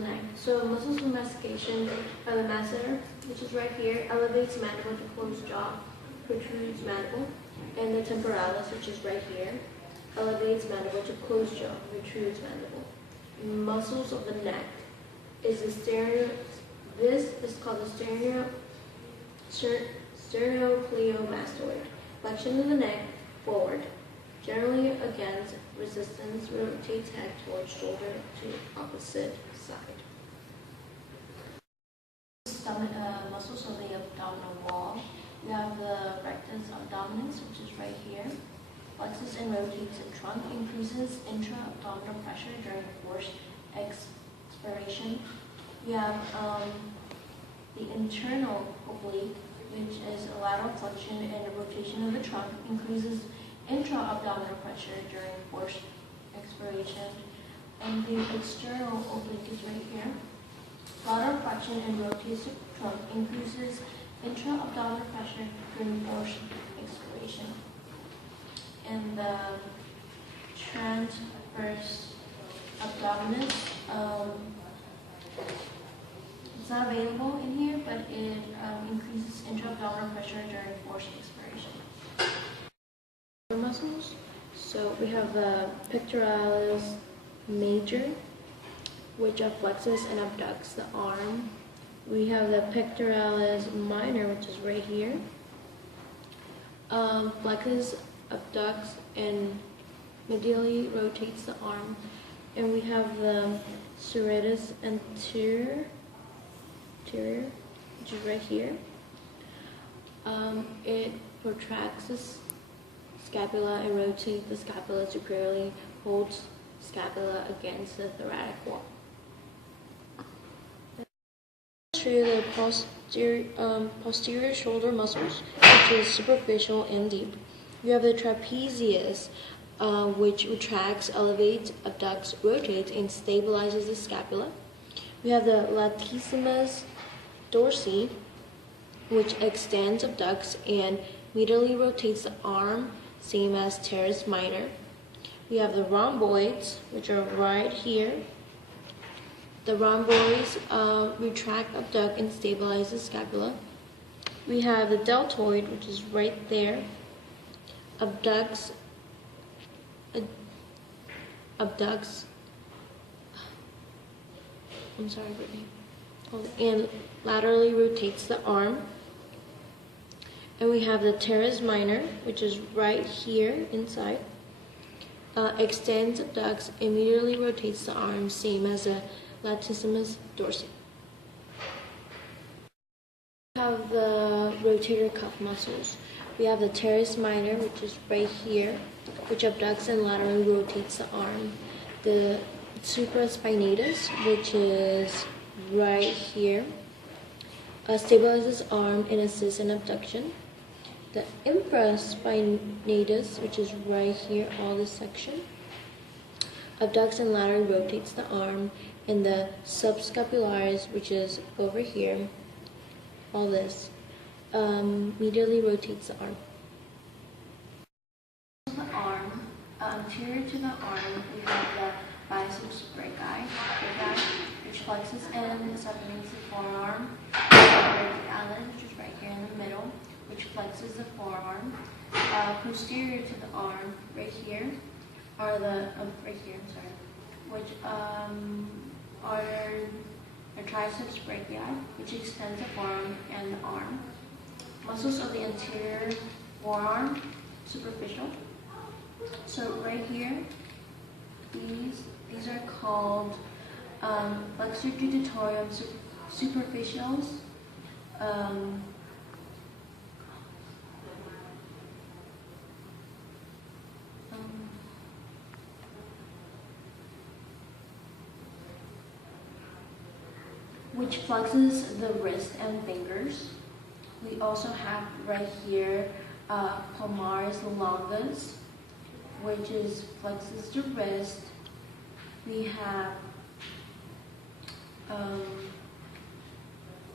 the neck. So muscles of mastication are the masseter, which is right here, elevates mandible to close jaw, protrudes mandible, and the temporalis, which is right here, elevates mandible to close jaw, protrudes mandible. Muscles of the neck is the this is called the sternocleidomastoid. Flexion of the neck forward. Generally against resistance, rotates head towards shoulder to opposite side. Muscles of the abdominal wall. We have the rectus abdominis, which is right here. Flexes and rotates the trunk, increases intra-abdominal pressure during forced expiration. We have the internal oblique, which is a lateral flexion and a rotation of the trunk, increases intra-abdominal pressure during forced expiration. And the external oblique is right here. Lateral flexion and rotates the trunk, increases intra-abdominal pressure during forced expiration. And the transverse abdominis, it's not available in here, but it increases intra-abdominal pressure during forced expiration. Muscles. So we have the pectoralis major, which flexes and abducts the arm. We have the pectoralis minor, which is right here. Flexes, abducts, and medially rotates the arm. And we have the serratus anterior, which is right here. It protracts the scapula and rotates the scapula superiorly, holds scapula against the thoracic wall. Show you the posterior shoulder muscles, which is superficial and deep. You have the trapezius, which retracts, elevates, abducts, rotates, and stabilizes the scapula. We have the latissimus dorsi, which extends, abducts, and medially rotates the arm, same as teres minor. We have the rhomboids, which are right here. The rhomboids retract, abduct, and stabilize the scapula. We have the deltoid, which is right there. Abducts, and laterally rotates the arm. And we have the teres minor, which is right here inside. Extends, abducts, and medially rotates the arm, same as the latissimus dorsi. We have the rotator cuff muscles. We have the teres minor, which is right here, which abducts and laterally rotates the arm. The supraspinatus, which is right here, stabilizes arm and assists in abduction. The infraspinatus, which is right here, all this section, abducts and laterally rotates the arm. And the subscapularis, which is over here, all this, medially rotates the arm. The arm, anterior to the arm, we have the biceps brachii, which flexes and separates the forearm. Brachialis, which is right here in the middle, which flexes the forearm. Posterior to the arm, right here, are the which are the triceps brachii, which extends the forearm and the arm. Muscles of the anterior forearm, superficial. So right here, these are called flexor jutatorium superficials. Which flexes the wrist and fingers. We also have right here palmaris longus, which is flexes the wrist. We have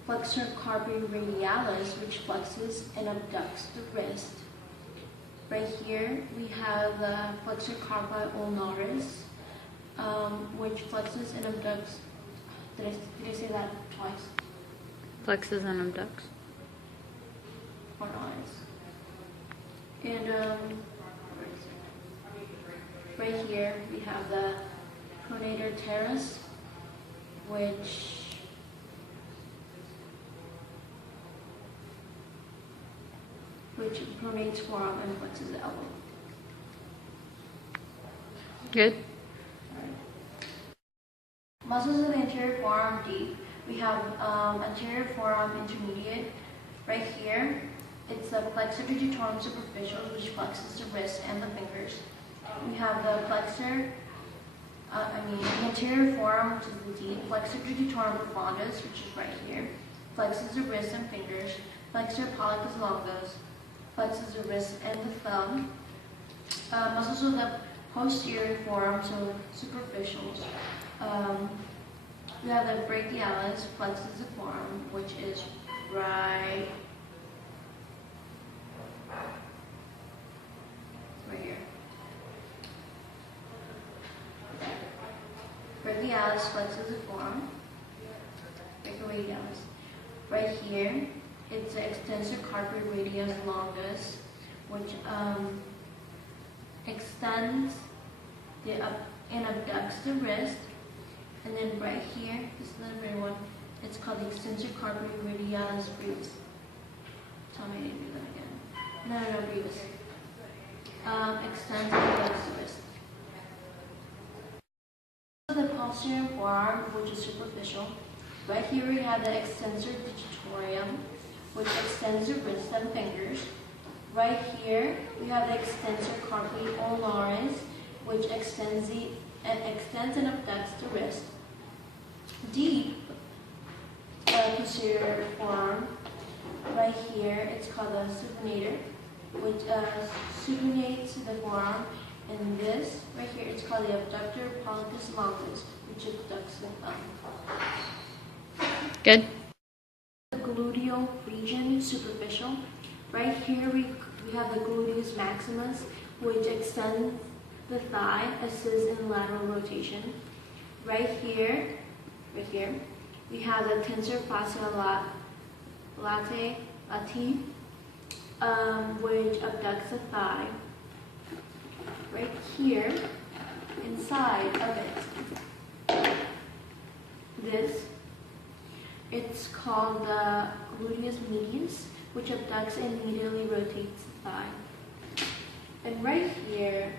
flexor carpi radialis, which flexes and abducts the wrist. Right here we have the flexor carpi ulnaris, which flexes and abducts Did I say that twice? Flexes and abducts. Or not? And right here we have the pronator teres, which pronates forearm and flexes the elbow. Good. Muscles of the anterior forearm deep. We have anterior forearm intermediate right here. It's the flexor digitorum superficial, which flexes the wrist and the fingers. We have the the anterior forearm, which is the deep. Flexor digitorum profundus, which is right here. Flexes the wrist and fingers. Flexor pollicis longus. Flexes the wrist and the thumb. Muscles of the posterior forearm, so superficials. We have the brachialis, flexes the forearm, which is right here. Brachialis flexes the forearm. Brachioradialis. Right here, it's the extensor carpi radius longus, which extends and abducts the wrist. And then right here, this is the very one, it's called the extensor carpi radialis brevis. Tell me I didn't do that again. No, brevis. Extends and abducts the wrist. The posterior forearm, which is superficial. Right here we have the extensor digitorum, which extends the wrist and fingers. Right here we have the extensor carpi ulnaris, which extends and abducts the wrist. Deep posterior forearm. Right here, it's called the supinator, which supinates the forearm. And this right here, it's called the abductor pollicis longus, which abducts the thumb. Good. The gluteal region, superficial. Right here, we have the gluteus maximus, which extends the thigh, assists in lateral rotation. Right here, we have the tensor fascia latae, which abducts the thigh. Right here, inside of it, it's called the gluteus medius, which abducts and medially rotates the thigh. And right here,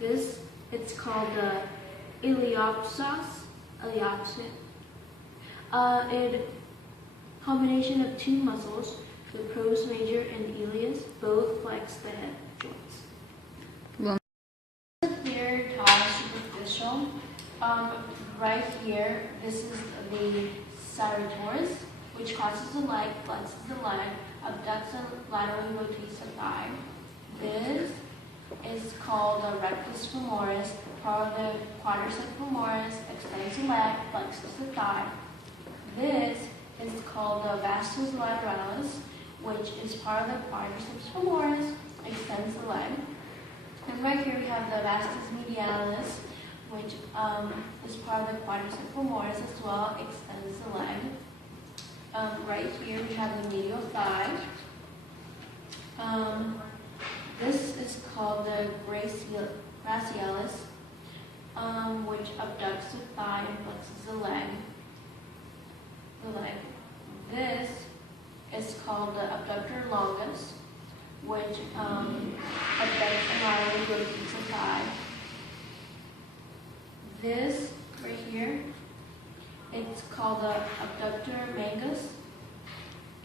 it's called the iliopsoas. It combination of two muscles, the pros major and ilius, both flex the head joints. Well, Here, tall, superficial. Right here, this is the serratus, which crosses the leg, flexes the leg, abducts and laterally rotates the thigh. This is called the rectus femoris, part of the quadriceps femoris, extends the leg, flexes the thigh. This is called the vastus lateralis, which is part of the quadriceps femoris, extends the leg. And right here we have the vastus medialis, which is part of the quadriceps femoris as well, extends the leg. Right here we have the medial thigh. This is called the brachialis, which abducts the thigh and flexes the leg. This is called the abductor longus, which abducts and laterally rotates the thigh. This right here, it's called the abductor mangus,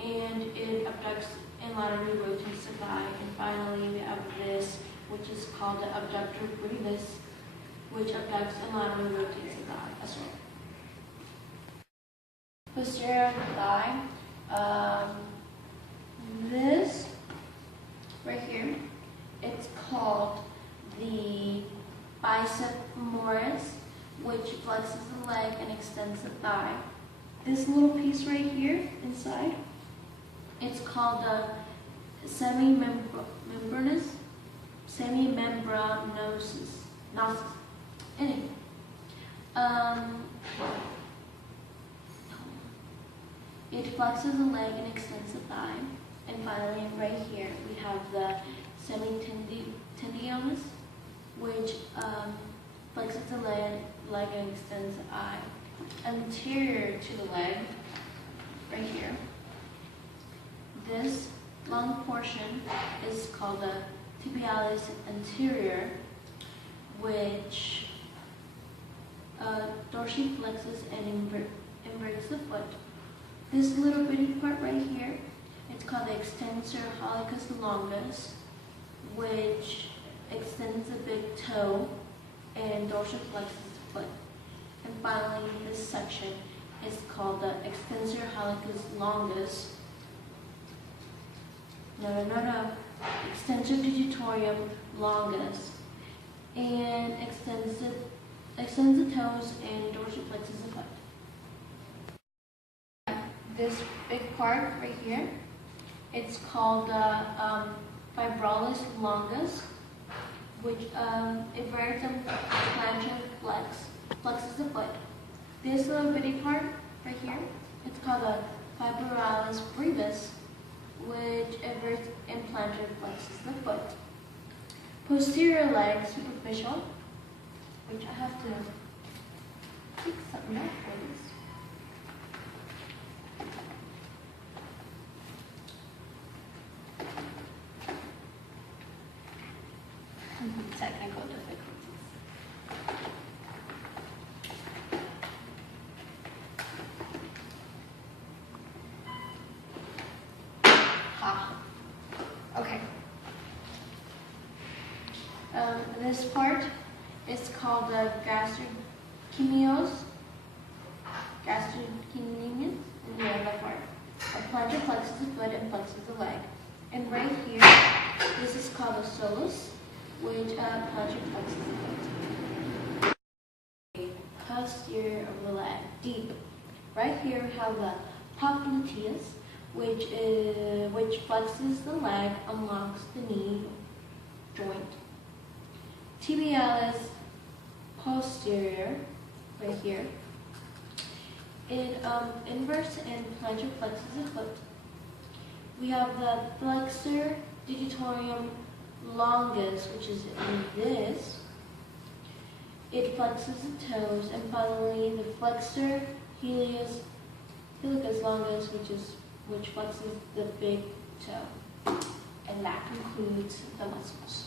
and it abducts and laterally rotates the thigh. And finally, we have this, which is called the abductor brevis, which abducts and laterally rotates the thigh as well. Posterior thigh. This right here, it's called the bicep femoris, which flexes the leg and extends the thigh. This little piece right here inside, it's called the semimembranosus. Anyway, It flexes the leg and extends the thigh. And finally, right here, we have the semitendinosus, which flexes the leg and extends the eye. Anterior to the leg, right here, this long portion is called the tibialis anterior, which dorsiflexes and inverts the foot. This little bitty part right here, it's called the extensor hallucis longus, which extends the big toe and dorsiflexes the foot. And finally, this section is called the extensor hallucis longus. No. Extensor digitorum longus, and extends the toes and dorsiflexes the foot. This big part right here, it's called the fibralis longus, which inverts and plantar flexes the foot. This little bitty part right here, it's called the fibralis brevis, which inverts and plantar flexes the foot. Posterior leg superficial, which I have to pick something up for this. Technical difficulties. Okay. This part is called the gastrocnemius, and the other part. A plantar flexes the foot and flexes the leg. And right here, this is called the solus, which plantar flexes the foot. Posterior of the leg, deep. Right here we have the popliteus, which flexes the leg, unlocks the knee joint. Tibialis posterior, right here. It inverts and plantar flexes the foot. We have the flexor digitorum longus, which is in this. It flexes the toes, and finally the flexor heliacus longus, which flexes the big toe. And that concludes the muscles.